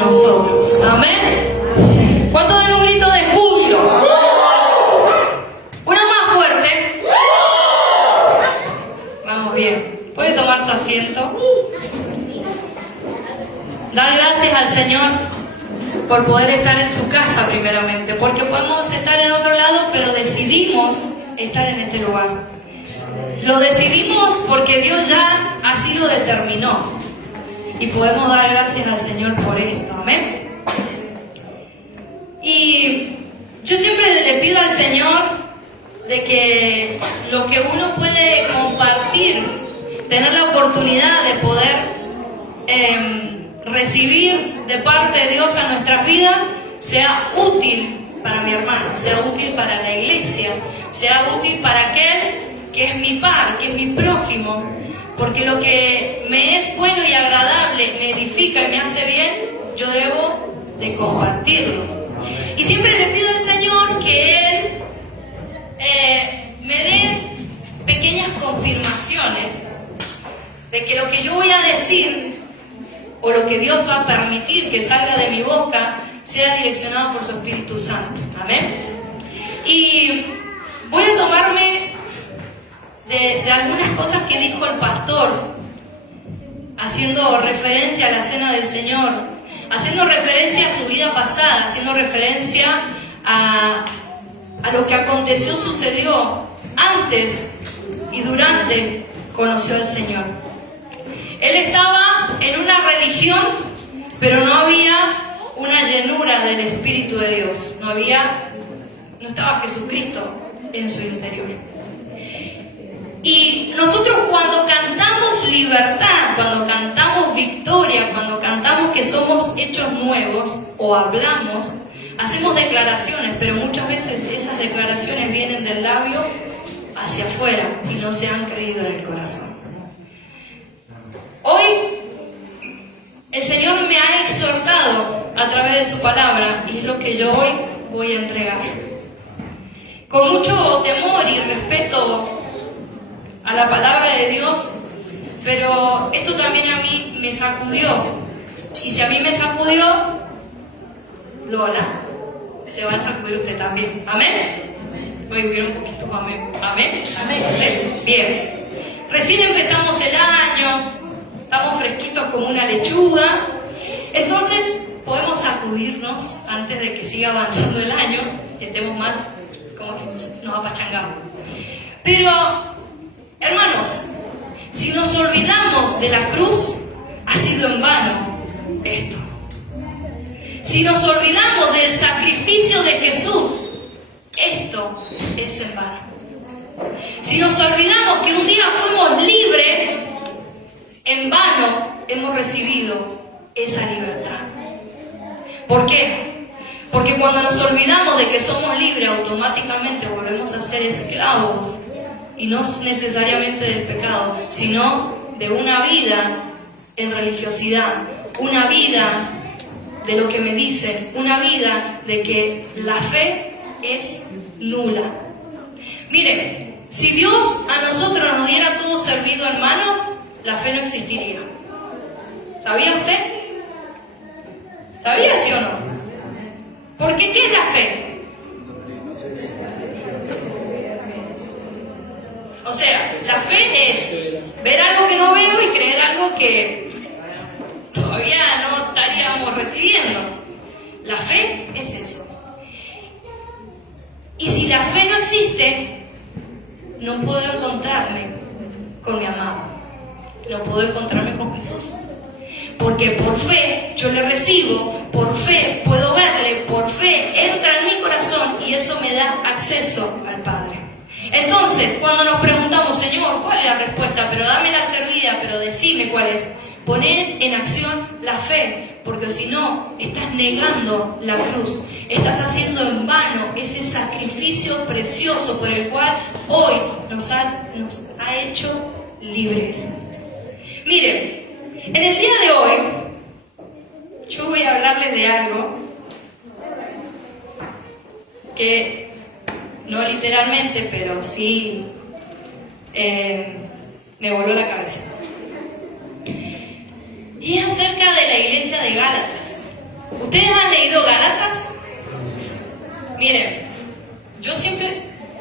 nosotros. Amén. ¿Cuánto dan un grito de júbilo? Una más fuerte. Vamos bien. Puede tomar su asiento. Dar gracias al Señor por poder estar en su casa primeramente, porque podemos estar en otro lado, pero decidimos estar en este lugar. Lo decidimos porque Dios ya así lo determinó y podemos dar gracias al Señor por esto. Amén. Y yo siempre le pido al Señor de que lo que uno puede compartir, tener la oportunidad de poder recibir de parte de Dios a nuestras vidas, sea útil para mi hermano, sea útil para la iglesia, sea útil para aquel que es mi par, que es mi prójimo, porque lo que me es bueno y agradable, me edifica y me hace bien, yo debo de compartirlo. Y siempre le pido al Señor que Él me dé pequeñas confirmaciones de que lo que yo voy a decir o lo que Dios va a permitir que salga de mi boca sea direccionado por su Espíritu Santo. Amén. Y voy a tomarme de algunas cosas que dijo el pastor, haciendo referencia a la cena del Señor, haciendo referencia a su vida pasada, haciendo referencia a lo que aconteció, sucedió antes y durante conoció al Señor. Él estaba en una religión, pero no había una llenura del Espíritu de Dios. No estaba Jesucristo en su interior. Y nosotros cuando cantamos libertad, cuando cantamos victoria, cuando cantamos que somos hechos nuevos o hablamos, hacemos declaraciones, pero muchas veces esas declaraciones vienen del labio hacia afuera y no se han creído en el corazón. Hoy el Señor me ha exhortado a través de su palabra y es lo que yo hoy voy a entregar. Con mucho temor y respeto a la palabra de Dios, pero esto también a mí me sacudió. Y si a mí me sacudió, Lola, se va a sacudir usted también. ¿Amén? Voy a vivir un poquito. Amén. ¿Amén? Amén. Sí. Bien. Recién empezamos el año. Estamos fresquitos como una lechuga. Entonces podemos sacudirnos antes de que siga avanzando el año y estemos más como que nos apachangamos. Pero, hermanos, si nos olvidamos de la cruz, ha sido en vano esto. Si nos olvidamos del sacrificio de Jesús, esto es en vano. Si nos olvidamos que un día fuimos libres, en vano hemos recibido esa libertad. ¿Por qué? Porque cuando nos olvidamos de que somos libres, automáticamente volvemos a ser esclavos, y no necesariamente del pecado, sino de una vida en religiosidad, una vida de lo que me dicen, una vida de que la fe es nula. Miren, si Dios a nosotros nos diera todo servido en mano, la fe no existiría. ¿Sabía usted? ¿Sabía, sí o no? Porque ¿qué es la fe? O sea, la fe es ver algo que no veo y creer algo que todavía no estaríamos recibiendo. La fe es eso. Y si la fe no existe, no puedo encontrarme con mi amado. No puedo encontrarme con Jesús. Porque por fe yo le recibo, por fe puedo verle, por fe entra en mi corazón y eso me da acceso al Padre. Entonces, cuando nos preguntamos, Señor, ¿cuál es la respuesta? Pero dame la servida, pero decime cuál es. Poner en acción la fe, porque si no, estás negando la cruz. Estás haciendo en vano ese sacrificio precioso por el cual hoy nos ha hecho libres. Miren, en el día de hoy, yo voy a hablarles de algo que no literalmente, pero sí me voló la cabeza. Y es acerca de la iglesia de Gálatas. ¿Ustedes han leído Gálatas? Miren, yo siempre...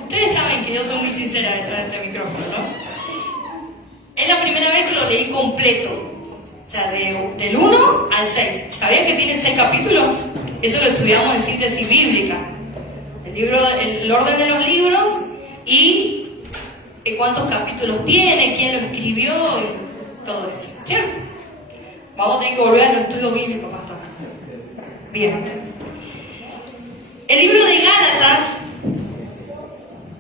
Ustedes saben que yo soy muy sincera detrás de este micrófono, ¿no? Es la primera vez que lo leí completo. O sea, del 1 al 6. ¿Sabían que tiene 6 capítulos? Eso lo estudiamos en síntesis bíblica. El orden de los libros y cuántos capítulos tiene, quién lo escribió y todo eso. ¿Cierto? Vamos a tener que volver a los estudios bíblicos, pastor. Bien. El libro de Gálatas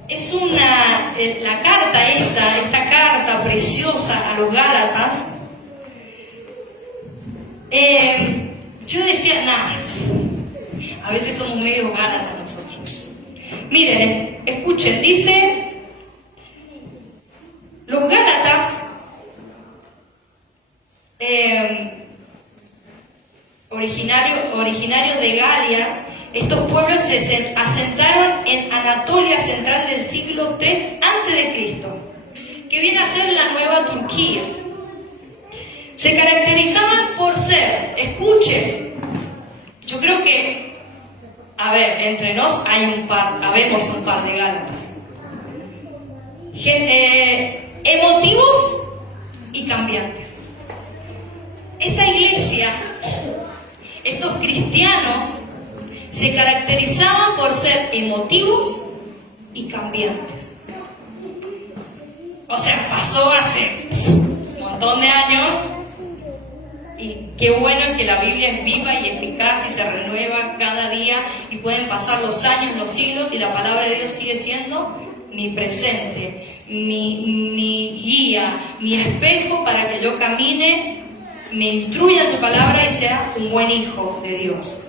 es la carta esta carta preciosa a los Gálatas. Yo decía, nada, a veces somos medio Gálatas nosotros. Miren, escuchen, dice, los Gálatas originarios de Galia, estos pueblos se asentaron en Anatolia central del siglo III a.C., que viene a ser la nueva Turquía. Se caracterizaban por ser, escuchen, yo creo que, a ver, entre nos habemos un par de Gálatas. Emotivos y cambiantes. Esta iglesia, estos cristianos, se caracterizaban por ser emotivos y cambiantes. O sea, pasó hace un montón de años y qué bueno que la Biblia es viva y eficaz y se renueva cada día y pueden pasar los años, los siglos y la palabra de Dios sigue siendo mi presente, mi guía, mi espejo para que yo camine, me instruya en su palabra y sea un buen hijo de Dios.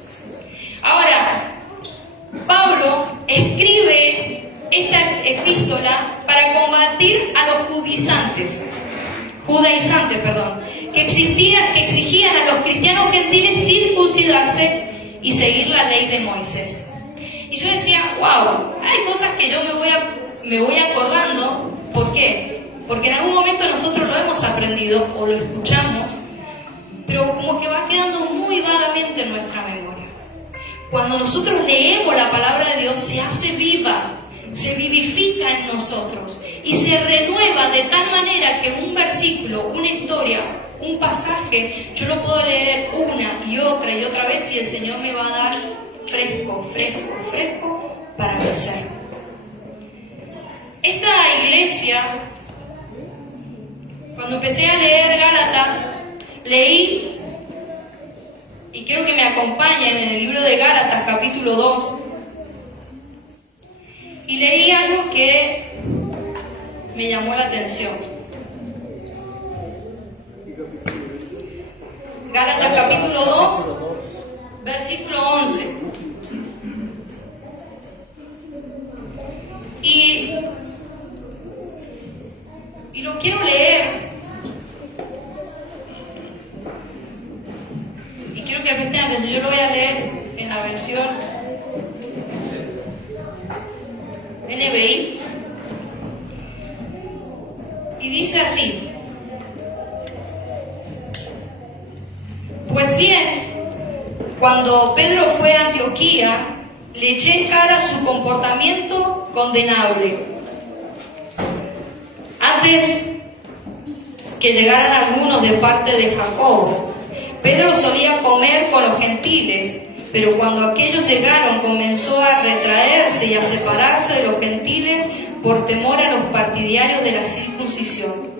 Ahora, Pablo escribe esta epístola para combatir a los judaizantes, que exigían a los cristianos gentiles circuncidarse y seguir la ley de Moisés. Y yo decía, wow, hay cosas que yo me voy acordando. ¿Por qué? Porque en algún momento nosotros lo hemos aprendido o lo escuchamos, pero como que va quedando muy vagamente en nuestra memoria. Cuando nosotros leemos la palabra de Dios, se hace viva, se vivifica en nosotros y se renueva de tal manera que un versículo, una historia, un pasaje, yo lo puedo leer una y otra vez y el Señor me va a dar fresco para crecer. Esta iglesia, cuando empecé a leer Gálatas, leí, y quiero que me acompañen en el libro de Gálatas, capítulo 2, y leí algo que me llamó la atención. Gálatas, capítulo 2, versículo 11. Y lo quiero leer. Y quiero que presten atención, yo lo voy a leer en la versión NBI. Y dice así: pues bien, cuando Pedro fue a Antioquía, le eché en cara su comportamiento condenable. Antes que llegaran algunos de parte de Jacobo, Pedro solía comer con los gentiles, pero cuando aquellos llegaron comenzó a retraerse y a separarse de los gentiles por temor a los partidarios de la circuncisión.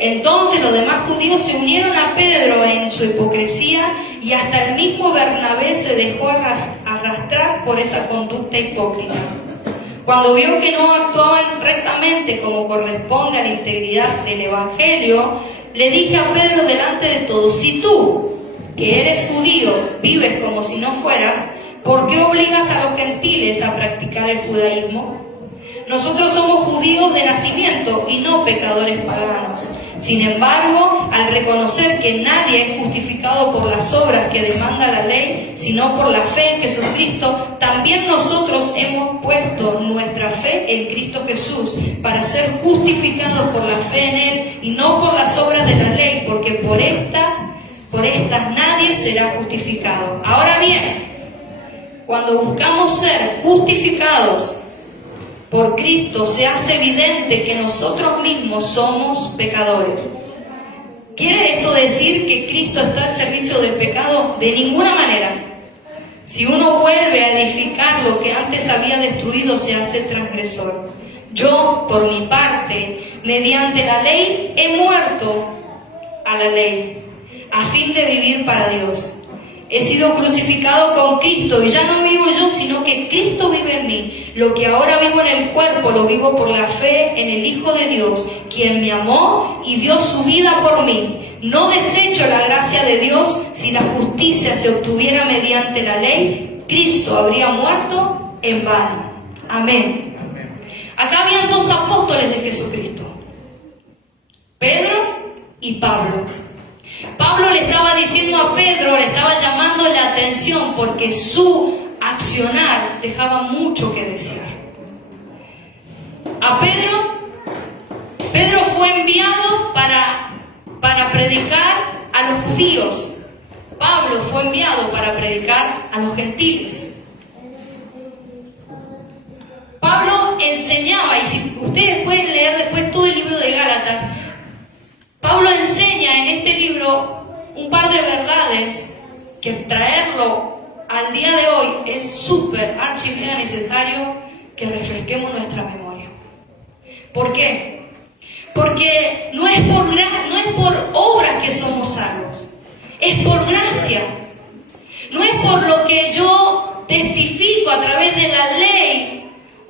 Entonces los demás judíos se unieron a Pedro en su hipocresía y hasta el mismo Bernabé se dejó arrastrar por esa conducta hipócrita. Cuando vio que no actuaban rectamente como corresponde a la integridad del Evangelio, le dije a Pedro delante de todos: si tú, que eres judío, vives como si no fueras, ¿por qué obligas a los gentiles a practicar el judaísmo? Nosotros somos judíos de nacimiento y no pecadores paganos. Sin embargo, al reconocer que nadie es justificado por las obras que demanda la ley, sino por la fe en Jesucristo, también nosotros hemos puesto nuestra fe en Cristo Jesús para ser justificados por la fe en Él y no por las obras de la ley, porque por esta Por estas nadie será justificado. Ahora bien, cuando buscamos ser justificados por Cristo, se hace evidente que nosotros mismos somos pecadores. ¿Quiere esto decir que Cristo está al servicio del pecado? De ninguna manera. Si uno vuelve a edificar lo que antes había destruido, se hace transgresor. Yo, por mi parte, mediante la ley, he muerto a la ley, a fin de vivir para Dios. He sido crucificado con Cristo, y ya no vivo yo, sino que Cristo vive en mí. Lo que ahora vivo en el cuerpo, lo vivo por la fe en el Hijo de Dios, quien me amó y dio su vida por mí. No desecho la gracia de Dios. Si la justicia se obtuviera mediante la ley, Cristo habría muerto en vano. Amén. Acá habían dos apóstoles de Jesucristo, Pedro y Pablo. Pablo le estaba diciendo a Pedro, le estaba llamando la atención porque su accionar dejaba mucho que desear. A Pedro fue enviado para predicar a los judíos. Pablo fue enviado para predicar a los gentiles. Pablo enseñaba, y si ustedes pueden leer después todo el libro de Gálatas, Pablo enseña en este libro un par de verdades que traerlo al día de hoy es súper archi mega necesario que refresquemos nuestra memoria. ¿Por qué? Porque no es por obras que somos salvos, es por gracia. No es por lo que yo testifico a través de la ley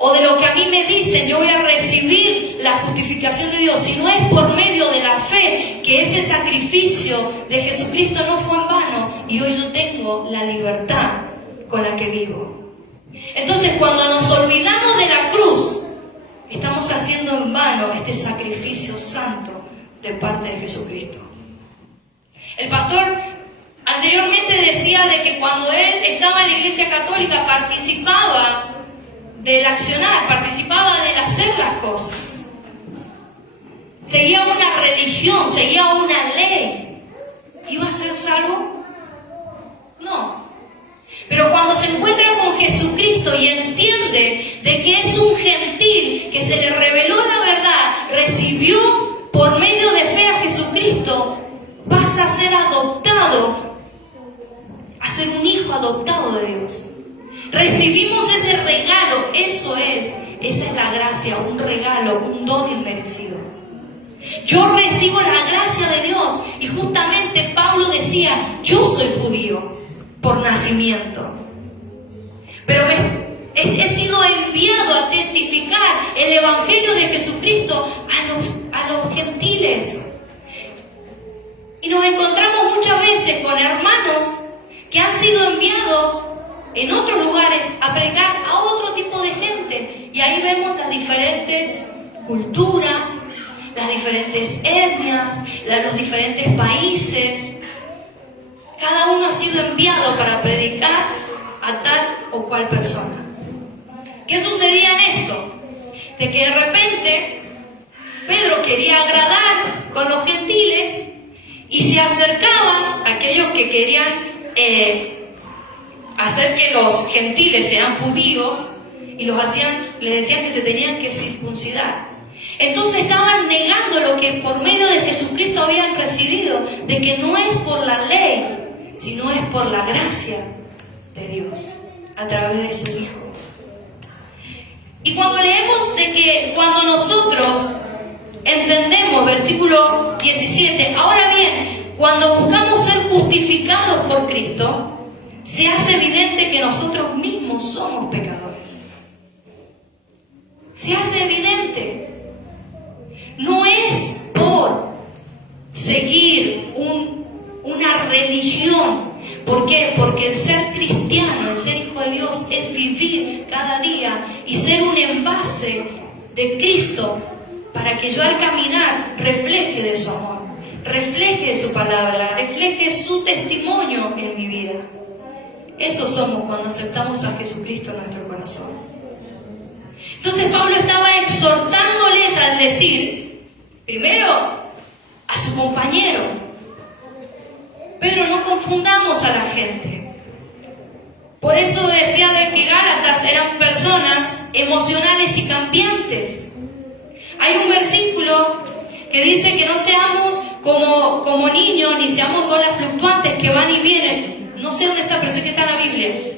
o de lo que a mí me dicen, yo voy a recibir la justificación de Dios, sino es por medio de la fe, que ese sacrificio de Jesucristo no fue en vano y hoy yo tengo la libertad con la que vivo. Entonces, cuando nos olvidamos de la cruz, estamos haciendo en vano este sacrificio santo de parte de Jesucristo. El pastor anteriormente decía de que cuando él estaba en la Iglesia Católica participaba del accionar, participaba del hacer las cosas. Seguía una religión, seguía una ley. ¿Iba a ser salvo? No. Pero cuando se encuentra con Jesucristo y entiende de que es un gentil, que se le reveló la verdad, recibió por medio de fe a Jesucristo, pasa a ser adoptado, a ser un hijo adoptado de Dios. Recibimos ese regalo, esa es la gracia, un regalo, un don inmerecido. Yo recibo la gracia de Dios y justamente Pablo decía, yo soy judío por nacimiento, pero he sido enviado a testificar el Evangelio de Jesucristo a los gentiles. Y nos encontramos muchas veces con hermanos que han sido enviados en otros lugares a predicar a otro tipo de gente. Y ahí vemos las diferentes culturas, las diferentes etnias, los diferentes países. Cada uno ha sido enviado para predicar a tal o cual persona. ¿Qué sucedía en esto? De que de repente Pedro quería agradar con los gentiles y se acercaban aquellos que querían hacer que los gentiles sean judíos y les decían que se tenían que circuncidar. Entonces estaban negando lo que por medio de Jesucristo habían recibido, de que no es por la ley, sino es por la gracia de Dios a través de su Hijo. Y cuando leemos de que cuando nosotros entendemos, versículo 17, ahora bien, cuando buscamos ser justificados por Cristo, se hace evidente que nosotros mismos somos pecadores. Se hace evidente. No es por seguir una religión. ¿Por qué? Porque el ser cristiano, el ser hijo de Dios, es vivir cada día y ser un envase de Cristo para que yo al caminar refleje de su amor, refleje de su palabra, refleje su testimonio en mi vida. Eso somos cuando aceptamos a Jesucristo en nuestro corazón. Entonces Pablo estaba exhortándoles al decir, primero, a su compañero, Pero no confundamos a la gente. Por eso decía de que Gálatas eran personas emocionales y cambiantes. Hay un versículo que dice que no seamos como niños, ni seamos olas fluctuantes que van y vienen. No sé dónde está, pero sé que está en la Biblia.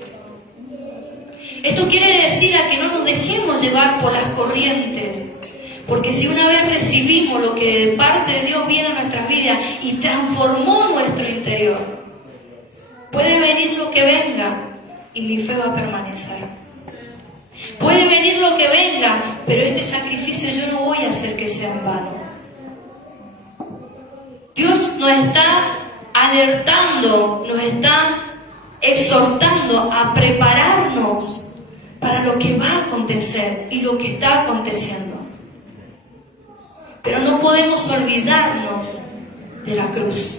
Esto quiere decir a que no nos dejemos llevar por las corrientes. Porque si una vez recibimos lo que de parte de Dios viene a nuestras vidas y transformó nuestro interior, puede venir lo que venga y mi fe va a permanecer. Puede venir lo que venga, pero este sacrificio yo no voy a hacer que sea en vano. Dios nos está alertando, nos está exhortando a prepararnos para lo que va a acontecer y lo que está aconteciendo. Pero no podemos olvidarnos de la cruz.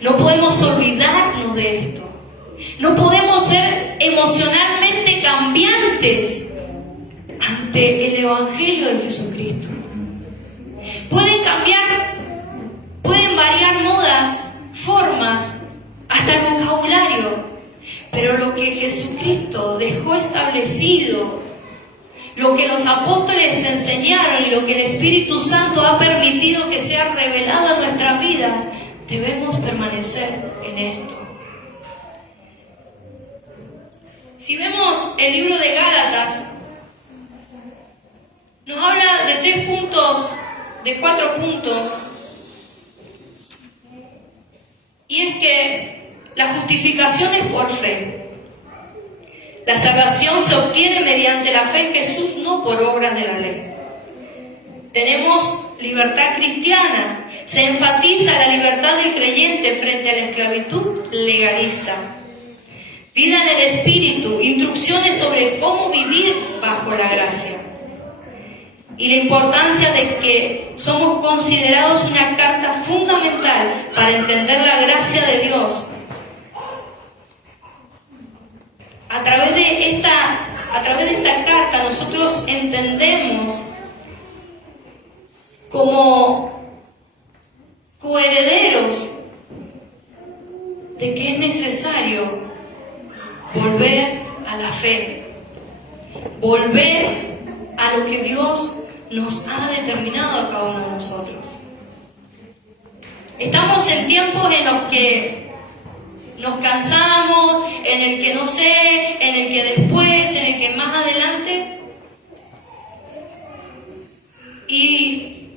No podemos olvidarnos de esto. No podemos ser emocionalmente cambiantes ante el Evangelio de Jesucristo. Pueden cambiar, pueden variar modas, formas, hasta el vocabulario, pero lo que Jesucristo dejó establecido, lo que los apóstoles enseñaron y lo que el Espíritu Santo ha permitido que sea revelado en nuestras vidas, debemos permanecer en esto. Si vemos el libro de Gálatas, nos habla de 3 puntos, de 4 puntos, y es que la justificación es por fe. La salvación se obtiene mediante la fe en Jesús, no por obras de la ley. Tenemos libertad cristiana. Se enfatiza la libertad del creyente frente a la esclavitud legalista. Vida en el Espíritu, instrucciones sobre cómo vivir bajo la gracia. Y la importancia de que somos considerados una carta fundamental para entender la gracia de Dios. A través de esta carta nosotros entendemos como coherederos de que es necesario volver a la fe, volver a lo que Dios nos ha determinado a cada uno de nosotros. Estamos en tiempos en los que nos cansamos, en el que no sé, en el que después, en el que más adelante. Y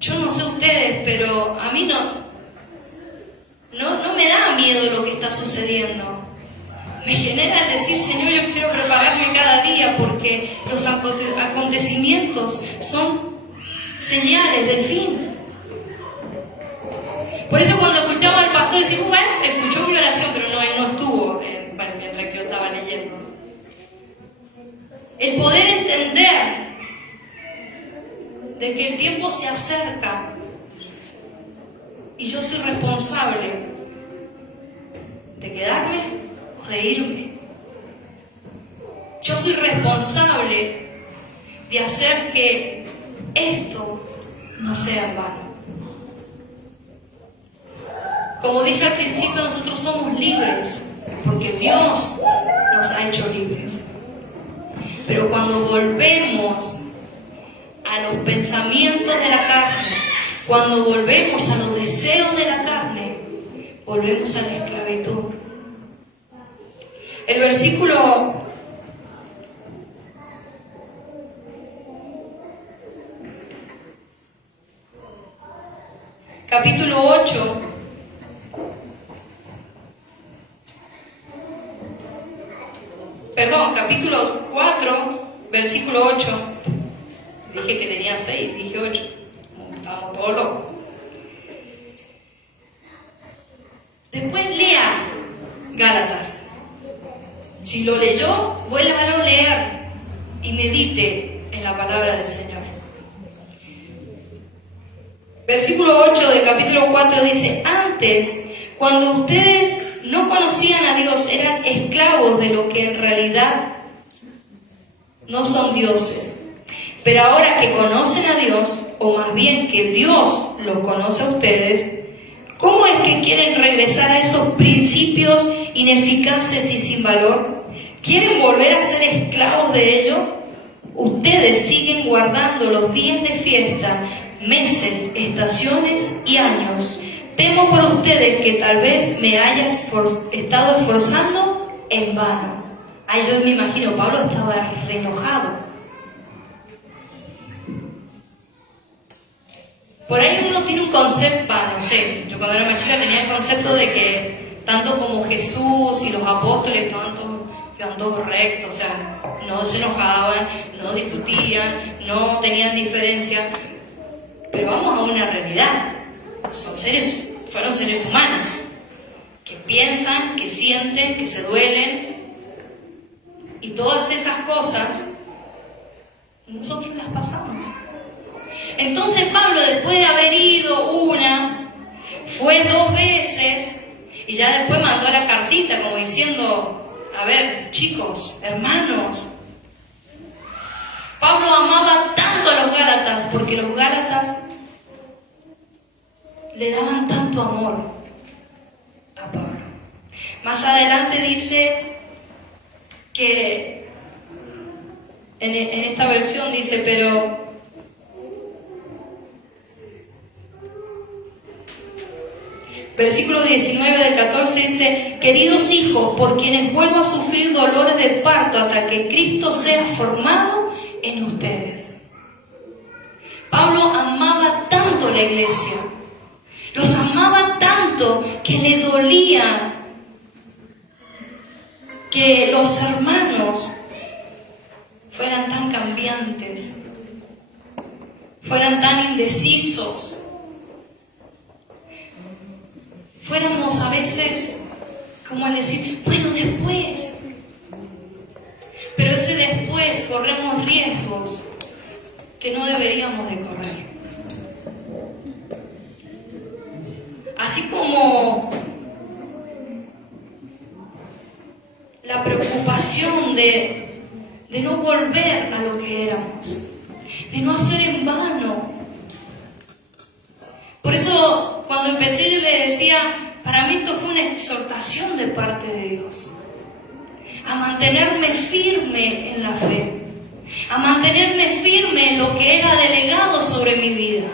yo no sé ustedes, pero a mí no me da miedo lo que está sucediendo. Me genera el decir, Señor, yo quiero prepararme cada día porque los acontecimientos son señales del fin. Por eso cuando escuchaba al pastor decía, bueno, escuchó mi oración, pero no, él no estuvo mientras que yo estaba leyendo. El poder entender de que el tiempo se acerca y yo soy responsable de quedarme o de irme. Yo soy responsable de hacer que esto no sea en vano. Como dije al principio, nosotros somos libres, porque Dios nos ha hecho libres. Pero cuando volvemos a los pensamientos de la carne, cuando volvemos a los deseos de la carne, volvemos a la esclavitud. El versículo capítulo 8 capítulo 4, versículo 8. Dije que tenía 6, dije 8. Estábamos todos locos. Después lea Gálatas. Si lo leyó, vuélvalo a leer y medite en la palabra del Señor. Versículo 8 del capítulo 4 dice: antes, cuando ustedes no conocían a Dios, eran esclavos de lo que en realidad no son dioses. Pero ahora que conocen a Dios, o más bien que Dios los conoce a ustedes, ¿Cómo es que quieren regresar a esos principios ineficaces y sin valor? ¿Quieren volver a ser esclavos de ello? Ustedes siguen guardando los días de fiesta, meses, estaciones y años. Temo por ustedes que tal vez me haya estado esforzando en vano. Ay, yo me imagino, Pablo estaba re enojado. Por ahí uno tiene un concepto, no sé, yo cuando era más chica tenía el concepto de que tanto como Jesús y los apóstoles estaban todos rectos, o sea, no se enojaban, no discutían, no tenían diferencia. Pero vamos a una realidad, fueron seres humanos, que piensan, que sienten, que se duelen, y todas esas cosas nosotros las pasamos. Entonces Pablo, después de haber ido fue 2 veces, y ya después mandó la cartita como diciendo: a ver, chicos, hermanos. Pablo amaba tanto a los Gálatas porque los Gálatas le daban tanto amor a Pablo. Más adelante dice que en esta versión dice, pero versículo 19 del 14 dice: queridos hijos, por quienes vuelvo a sufrir dolores de parto hasta que Cristo sea formado en ustedes. Pablo amaba tanto la iglesia, los amaba tanto que le dolía que los hermanos fueran tan cambiantes, fueran tan indecisos, fuéramos a veces como al decir, bueno, después. Pero ese después corremos riesgos que no deberíamos de correr. Así como la preocupación de no volver a lo que éramos, de no hacer en vano. Por eso cuando empecé yo le decía, para mí esto fue una exhortación de parte de Dios, a mantenerme firme en la fe, a mantenerme firme en lo que era delegado sobre mi vida.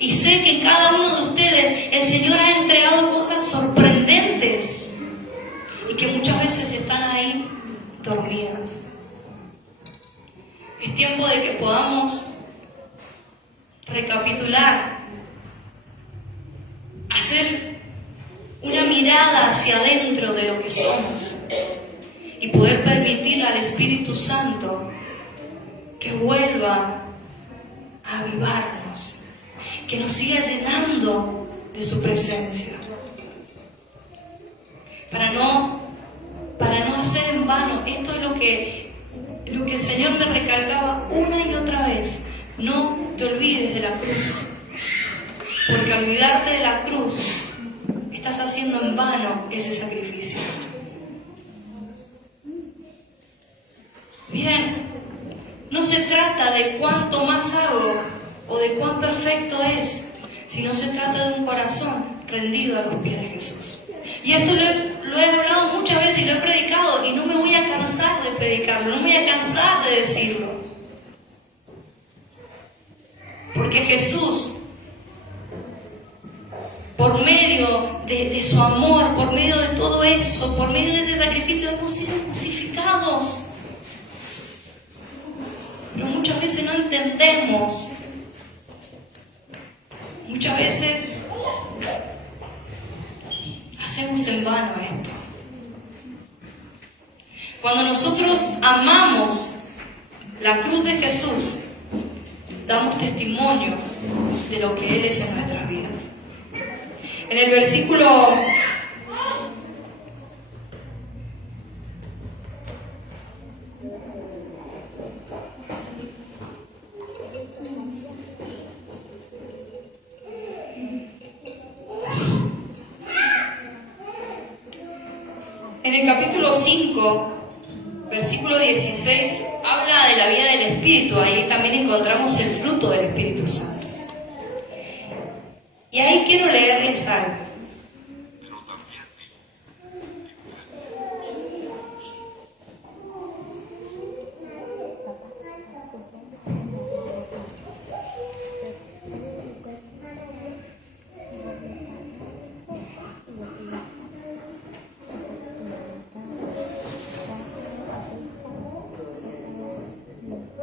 Y sé que en cada uno de ustedes el Señor ha entregado cosas sorprendentes y que muchas veces están ahí dormidas. Es tiempo de que podamos recapitular, hacer una mirada hacia adentro de lo que somos y poder permitir al Espíritu Santo que vuelva a avivarnos, que nos siga llenando de su presencia, para no hacer en vano. Esto es lo que el Señor me recalcaba una y otra vez: no te olvides de la cruz, porque al olvidarte de la cruz estás haciendo en vano ese sacrificio. Miren, no se trata de cuánto más hago o de cuán perfecto es, sino se trata de un corazón rendido a los pies de Jesús. Y esto lo he hablado muchas veces y lo he predicado, y no me voy a cansar de predicarlo, no me voy a cansar de decirlo. Porque Jesús, por medio de su amor, por medio de todo eso, por medio de ese sacrificio, hemos sido justificados. Pero muchas veces no entendemos. Muchas veces hacemos en vano esto. Cuando nosotros amamos la cruz de Jesús, damos testimonio de lo que Él es en nuestras vidas. En el versículo en el capítulo 5, versículo 16, habla de la vida del Espíritu. Ahí también encontramos el fruto del Espíritu Santo. Y ahí quiero leerles algo.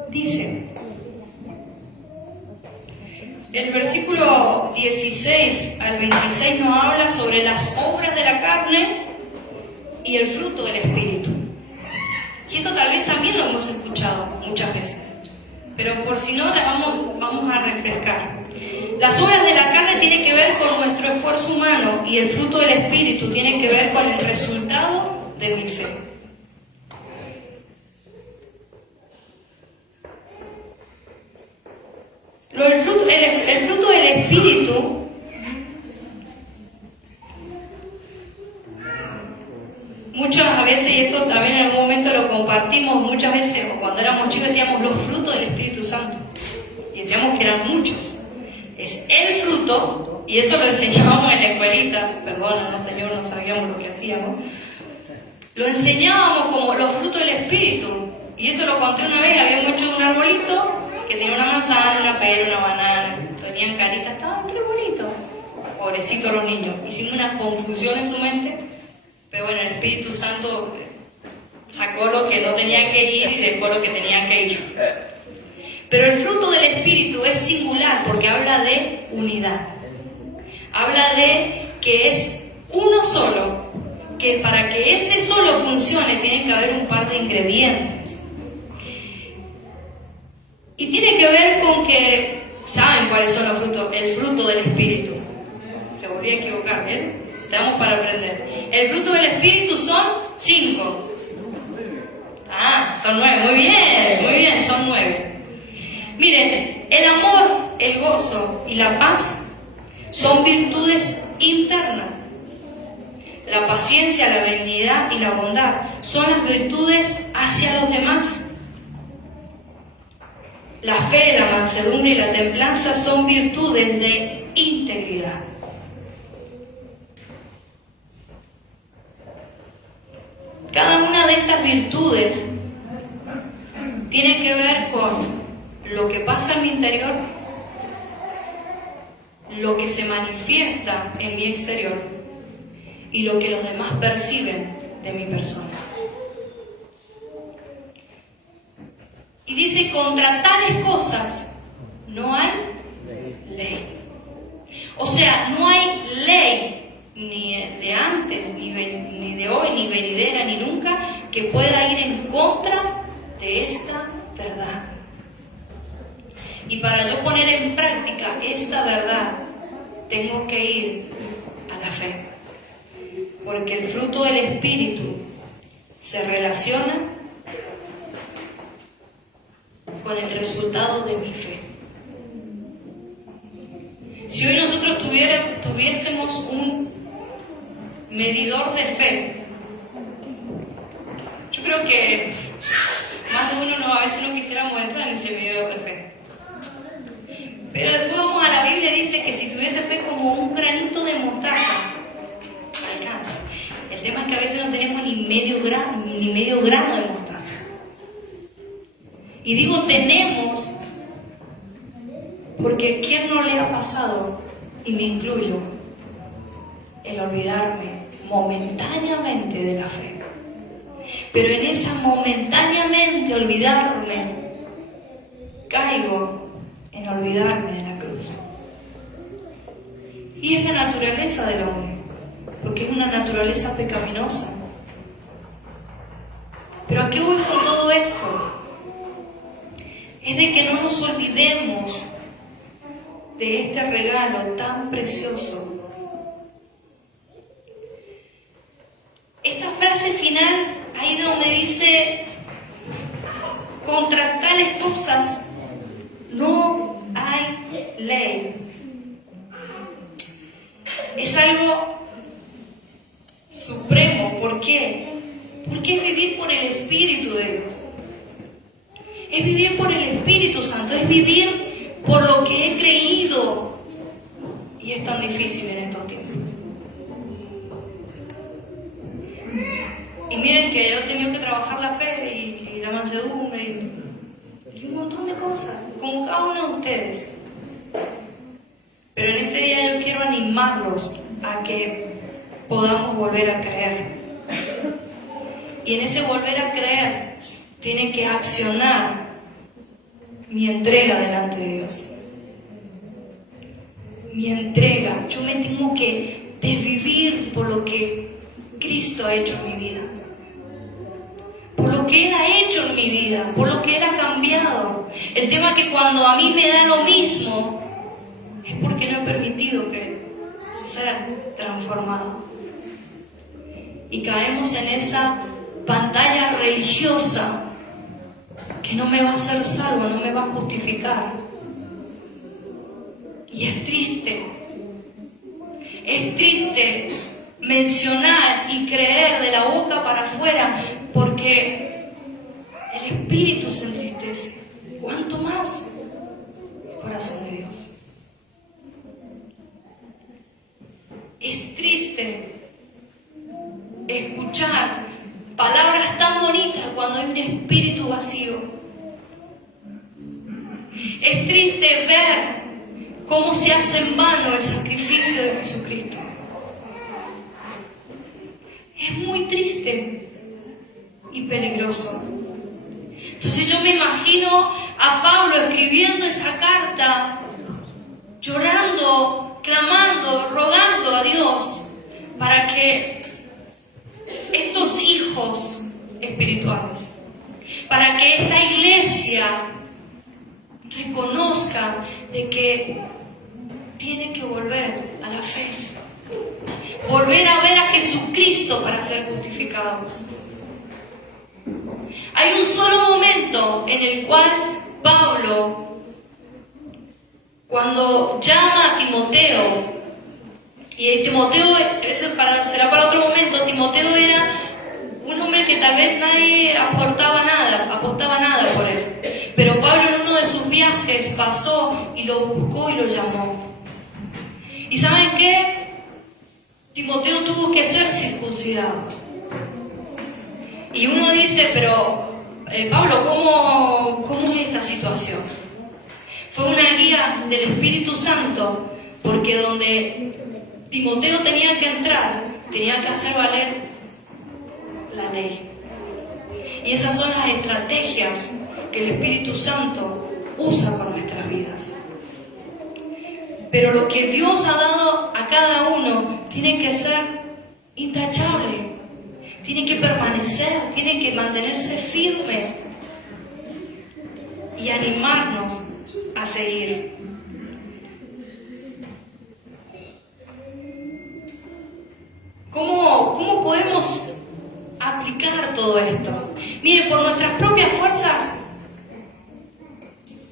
Dice, el versículo 16 al 26 nos habla sobre las obras de la carne y el fruto del Espíritu. Y esto tal vez también lo hemos escuchado muchas veces, pero por si no, las vamos a refrescar. Las obras de la carne tienen que ver con nuestro esfuerzo humano y el fruto del Espíritu tiene que ver con el resultado de mi fe. El fruto del Espíritu muchas veces, y esto también en algún momento lo compartimos, muchas veces cuando éramos chicos decíamos los frutos del Espíritu Santo y decíamos que eran muchos. Es el fruto, y eso lo enseñábamos en la escuelita, perdónanos Señor, no sabíamos lo que hacíamos, lo enseñábamos como los frutos del Espíritu. Y esto lo conté una vez, habíamos hecho un arbolito que tenía una manzana, una pera, una banana, tenían caritas, estaban muy bonitos. Pobrecitos los niños, hicimos una confusión en su mente, pero bueno, el Espíritu Santo sacó lo que no tenía que ir y dejó lo que tenía que ir. Pero el fruto del Espíritu es singular porque habla de unidad. Habla de que es uno solo, que para que ese solo funcione tiene que haber un par de ingredientes. Y tiene que ver con que, ¿saben cuáles son los frutos? El fruto del Espíritu. Se volvió a equivocar, ¿bien? Estamos para aprender. El fruto del Espíritu son 5. Son 9. Muy bien, son 9. Miren, el amor, el gozo y la paz son virtudes internas. La paciencia, la benignidad y la bondad son las virtudes hacia los demás. La fe, la mansedumbre y la templanza son virtudes de integridad. Cada una de estas virtudes tiene que ver con lo que pasa en mi interior, lo que se manifiesta en mi exterior y lo que los demás perciben de mi persona. Y dice, contra tales cosas no hay ley. O sea, no hay ley ni de antes, ni de hoy, ni venidera, ni nunca, que pueda ir en contra de esta verdad. Y para yo poner en práctica esta verdad, tengo que ir a la fe. Porque el fruto del Espíritu se relaciona con el resultado de mi fe. Si hoy nosotros tuviésemos un medidor de fe, yo creo que más de uno a veces no quisiéramos entrar en ese medidor de fe. Pero después vamos a la Biblia y dice que si tuviese fe como un granito de mostaza, alcanza. El tema es que a veces no tenemos ni medio grano de mostaza. Y digo tenemos, porque ¿quién no le ha pasado, y me incluyo, el olvidarme momentáneamente de la fe? Pero en esa momentáneamente olvidarme, caigo en olvidarme de la cruz. Y es la naturaleza del hombre, porque es una naturaleza pecaminosa. Pero ¿a qué voy con todo esto? Es de que no nos olvidemos de este regalo tan precioso. Esta frase final, ahí donde dice, contra tales cosas no hay ley. Es algo supremo. ¿Por qué? Porque es vivir por el Espíritu de Dios. Es vivir por el Espíritu Santo, es vivir por lo que he creído. Y es tan difícil en estos tiempos. Y miren que yo he tenido que trabajar la fe y la mansedumbre y un montón de cosas, como cada uno de ustedes. Pero en este día yo quiero animarlos a que podamos volver a creer. Y en ese volver a creer, tiene que accionar mi entrega delante de Dios. Mi entrega. Yo me tengo que desvivir por lo que Cristo ha hecho en mi vida. Por lo que Él ha hecho en mi vida. Por lo que Él ha cambiado. El tema es que cuando a mí me da lo mismo, es porque no he permitido que ser transformado. Y caemos en esa pantalla religiosa que no me va a hacer salvo, no me va a justificar. Y es triste mencionar y creer de la boca para afuera, porque el espíritu se entristece. ¿Cuánto más el corazón de Dios? Es triste escuchar palabras tan bonitas cuando hay un espíritu vacío. Es triste ver cómo se hace en vano el sacrificio de Jesucristo. Es muy triste y peligroso. Entonces yo me imagino a Pablo escribiendo esa carta, llorando, clamando, rogando a Dios para que estos hijos espirituales, para que esta iglesia reconozca de que tiene que volver a la fe, volver a ver a Jesucristo para ser justificados. Hay un solo momento en el cual Pablo, cuando llama a Timoteo, y Timoteo será para otro momento, Timoteo era un hombre que tal vez nadie apostaba nada por él. Pero Pablo en uno de sus viajes pasó y lo buscó y lo llamó. ¿Y saben qué? Timoteo tuvo que ser circuncidado. Y uno dice, pero Pablo, ¿cómo es esta situación? Fue una guía del Espíritu Santo, porque donde Timoteo tenía que entrar, tenía que hacer valer la ley. Y esas son las estrategias que el Espíritu Santo usa por nuestras vidas. Pero lo que Dios ha dado a cada uno tiene que ser intachable, tiene que permanecer, tiene que mantenerse firme y animarnos a seguir. ¿Cómo podemos aplicar todo esto? Mire, por nuestras propias fuerzas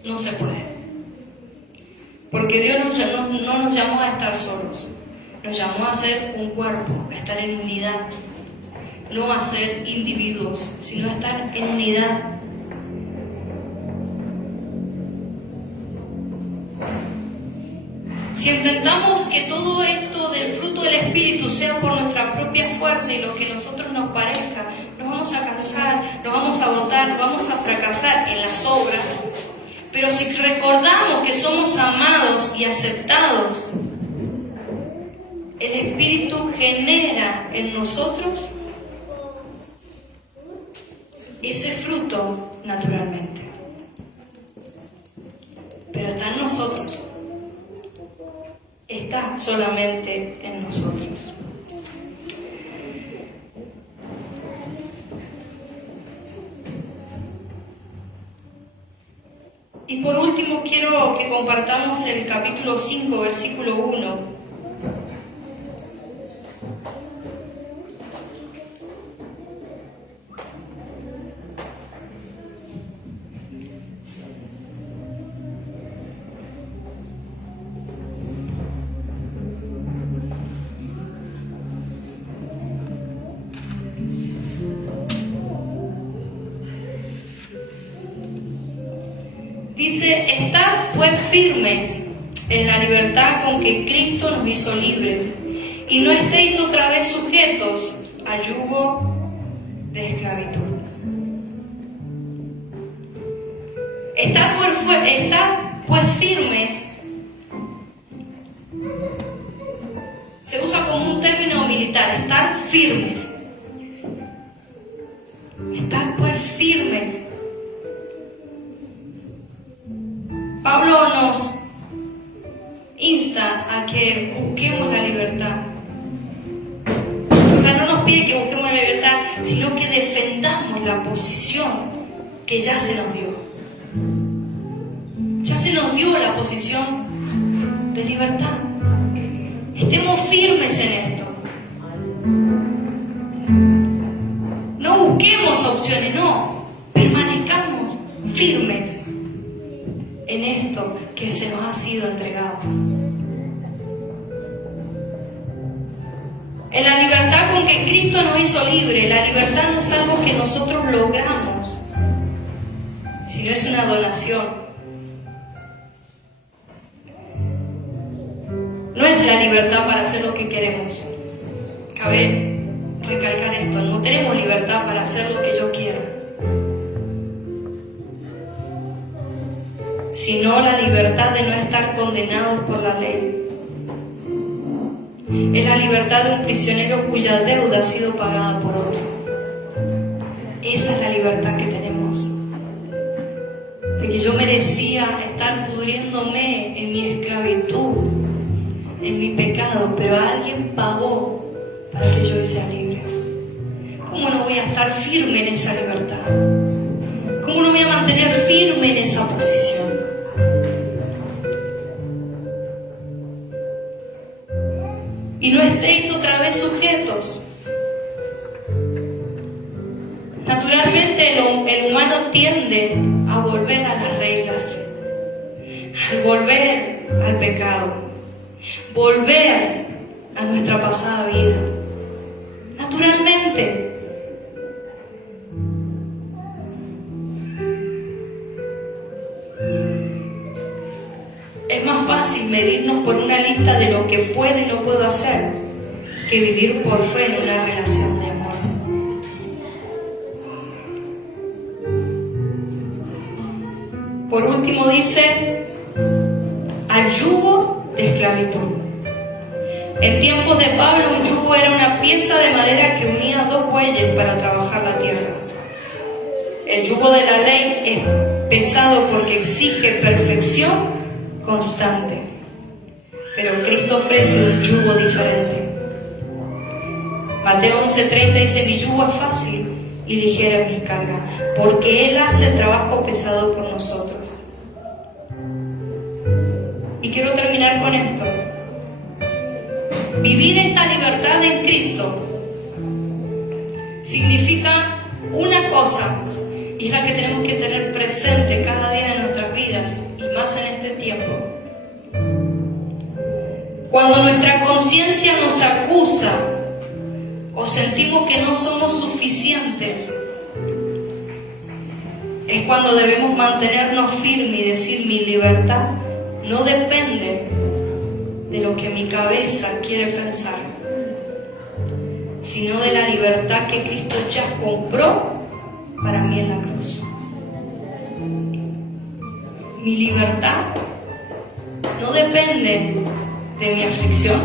no se puede. Porque Dios no nos llamó a estar solos. Nos llamó a ser un cuerpo, a estar en unidad. No a ser individuos, sino a estar en unidad. Si intentamos que todo esto del fruto del Espíritu sea por nuestra propia fuerza y lo que a nosotros nos parezca, nos vamos a cansar, nos vamos a agotar, vamos a fracasar en las obras. Pero si recordamos que somos amados y aceptados, el Espíritu genera en nosotros ese fruto naturalmente. Pero está en nosotros. Está solamente en nosotros. Y por último quiero que compartamos el capítulo 5, versículo 1. Dice, estad pues firmes, en la libertad con que Cristo nos hizo libres, y no estéis otra vez sujetos al yugo de esclavitud. Estad pues firmes. Se usa como un término militar, estar firmes. Estar pues firmes. Pablo nos insta a que busquemos la libertad. O sea, no nos pide que busquemos la libertad, sino que defendamos la posición que ya se nos dio. Ya se nos dio la posición de libertad. Estemos firmes en esto. No busquemos opciones, no. Permanezcamos firmes en esto que se nos ha sido entregado. En la libertad con que Cristo nos hizo libre, la libertad no es algo que nosotros logramos, sino es una donación. No es la libertad para hacer lo que queremos. Cabe recalcar esto, no tenemos libertad para hacer lo que yo quiera, sino la libertad de no estar condenados por la ley. Es la libertad de un prisionero cuya deuda ha sido pagada por otro. Esa es la libertad que tenemos. De que yo merecía estar pudriéndome en mi esclavitud, en mi pecado, pero alguien pagó para que yo sea libre. ¿Cómo no voy a estar firme en esa libertad? ¿Cómo no me voy a mantener firme en esa posición? Y no estéis otra vez sujetos. Naturalmente el humano tiende a volver a las reglas, al volver al pecado, volver a nuestra pasada vida. Naturalmente. Es más fácil medirnos por una lista de lo que puedo y no puedo hacer que vivir por fe en una relación de amor. Por último dice, al yugo de esclavitud. En tiempos de Pablo, un yugo era una pieza de madera que unía dos bueyes para trabajar la tierra. El yugo de la ley es pesado porque exige perfección constante, pero Cristo ofrece un yugo diferente. Mateo 11:30 dice, mi yugo es fácil y ligera es mi carga, porque Él hace el trabajo pesado por nosotros. Y quiero terminar con esto. Vivir esta libertad en Cristo significa una cosa, y es la que tenemos que tener presente cada día de nuestras vidas, y más en este tiempo. Cuando nuestra conciencia nos acusa o sentimos que no somos suficientes, es cuando debemos mantenernos firmes y decir, mi libertad no depende de lo que mi cabeza quiere pensar, sino de la libertad que Cristo ya compró para mí en la cruz. Mi libertad no depende de mi aflicción,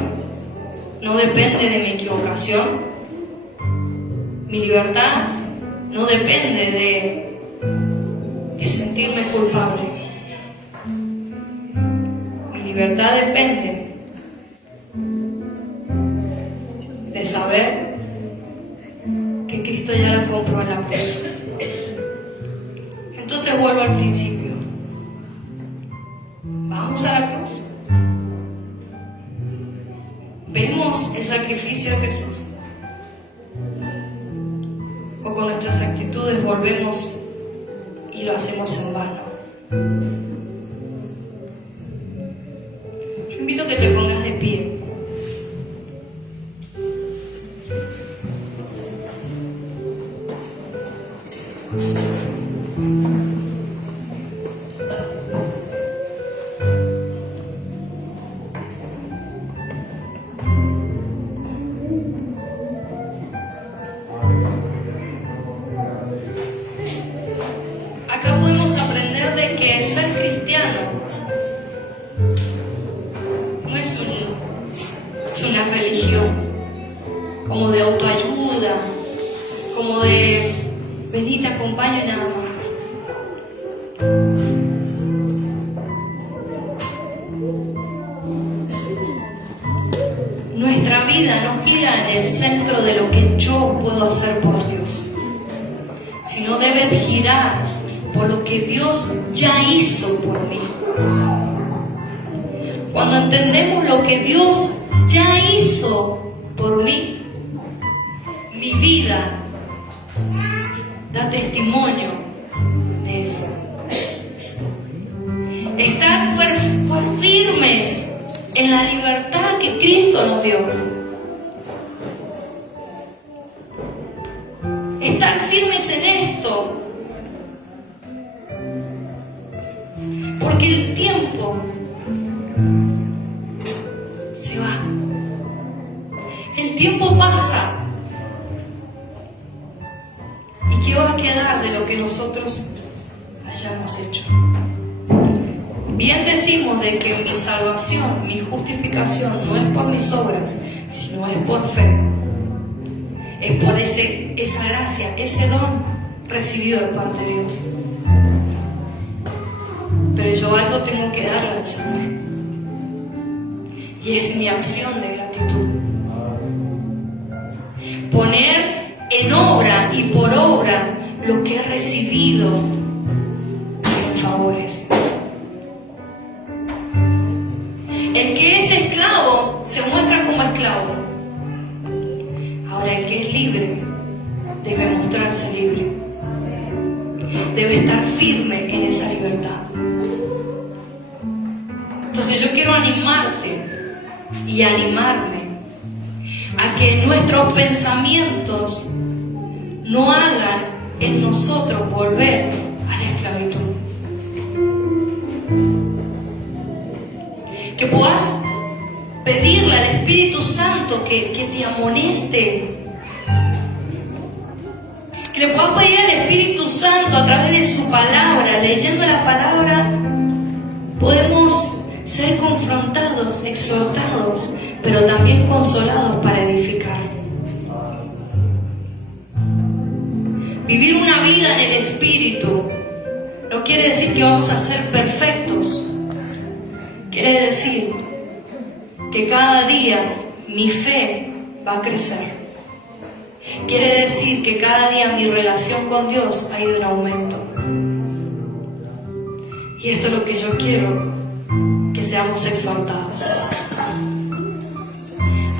no depende de mi equivocación. Mi libertad no depende de sentirme culpable. Mi libertad depende de saber que Cristo ya la compró en la cruz. Entonces vuelvo al principio. Vamos a la cruz. Vemos el sacrificio de Jesús. O con nuestras actitudes volvemos y lo hacemos en vano. Yo invito a que te pongas de pie. como de vení, te acompaño y nada más. Nuestra vida no gira en el centro de lo que yo puedo hacer por Dios, sino debe girar por lo que Dios ya hizo por mí. Cuando entendemos lo que Dios ya hizo por mí, mi vida da testimonio de eso. Estar firmes en la libertad que Cristo nos dio. Estar firmes en esto. Porque el tiempo se va. El tiempo pasa. ¿Y qué va a quedar de lo que nosotros hayamos hecho? Bien decimos de que mi salvación, mi justificación no es por mis obras, sino es por fe. Es por esa gracia, ese don recibido de parte de Dios. Pero yo algo tengo que darle al Señor. Y es mi acción de gratitud. Poner en obra y por obra lo que he recibido en favores. El que es esclavo se muestra como esclavo. Ahora el que es libre debe mostrarse libre. Debe estar firme en esa libertad. Entonces yo quiero animarte y animarme a que nuestros pensamientos no hagan en nosotros volver a la esclavitud. Que puedas pedirle al Espíritu Santo que te amoneste. Que le puedas pedir al Espíritu Santo a través de su palabra. Leyendo la palabra podemos ser confrontados, exhortados, pero también consolados para edificar. Vivir una vida en el Espíritu no quiere decir que vamos a ser perfectos. Quiere decir que cada día mi fe va a crecer. Quiere decir que cada día mi relación con Dios ha ido en aumento. Y esto es lo que yo quiero, que seamos exhortados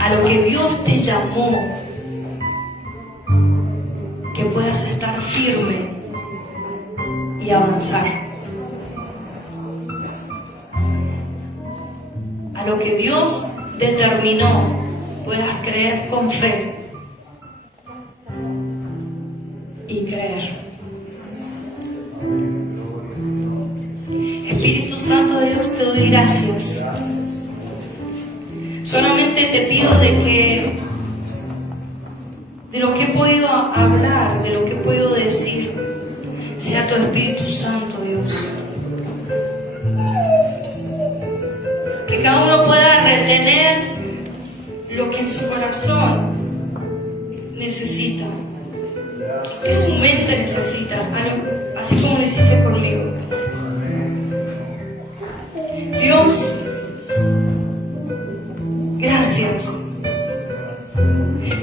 a lo que Dios te llamó, que puedas estar firme y avanzar. A lo que Dios determinó, puedas creer con fe y creer. Espíritu Santo de Dios, te doy gracias. Solamente te pido de lo que he podido hablar, de lo que puedo decir, sea tu Espíritu Santo, Dios. Que cada uno pueda retener lo que en su corazón necesita, que su mente necesita, así como lo hiciste conmigo. Dios, gracias.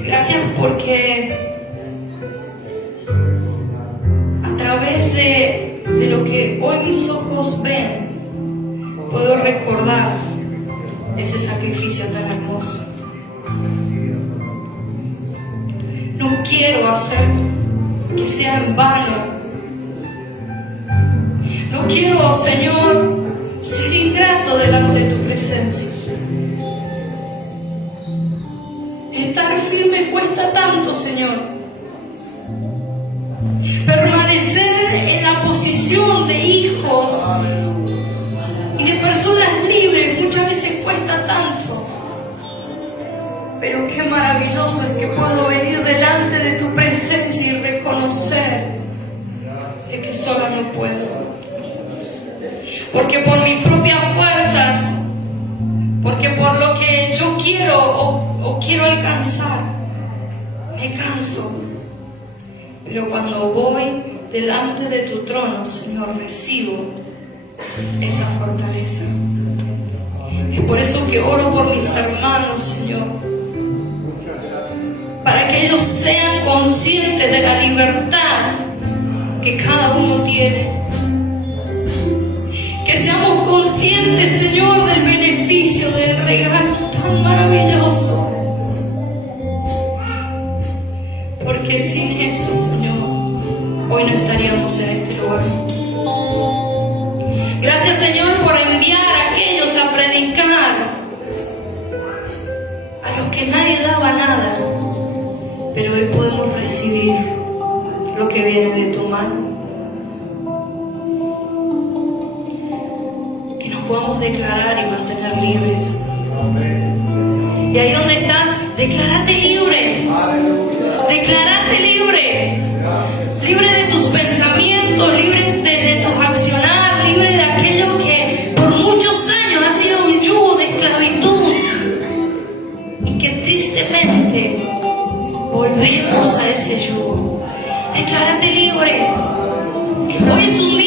Gracias porque a través de lo que hoy mis ojos ven, puedo recordar ese sacrificio tan hermoso. No quiero hacer que sea en vano. No quiero, Señor, ser ingrato delante de tu presencia. Estar firme cuesta tanto, Señor. Permanecer en la posición de hijos y de personas libres muchas veces cuesta tanto. Pero qué maravilloso es que puedo venir delante de tu presencia y reconocer de que sola no puedo. Porque por mis propias fuerzas, porque por lo que yo quiero o quiero alcanzar, me canso. pero cuando voy delante de tu trono, Señor, recibo esa fortaleza. Es por eso que oro por mis hermanos, Señor, para que ellos sean conscientes de la libertad que cada uno tiene. Que seamos conscientes, Señor, del beneficio, del regalo tan maravilloso. Porque sin eso, Señor, hoy no estaríamos en este lugar. Gracias, Señor, por enviar a aquellos a predicar, a los que nadie daba nada, pero hoy podemos recibir lo que viene de tu mano. Que nos podamos declarar y mantener libres. Y ahí donde estás, declárate libre. Declárate libre. Libre de tus pensamientos, libre de tus accionar, libre de aquello que por muchos años ha sido un yugo de esclavitud y que tristemente volvemos a ese yugo. Declárate libre. Hoy es un día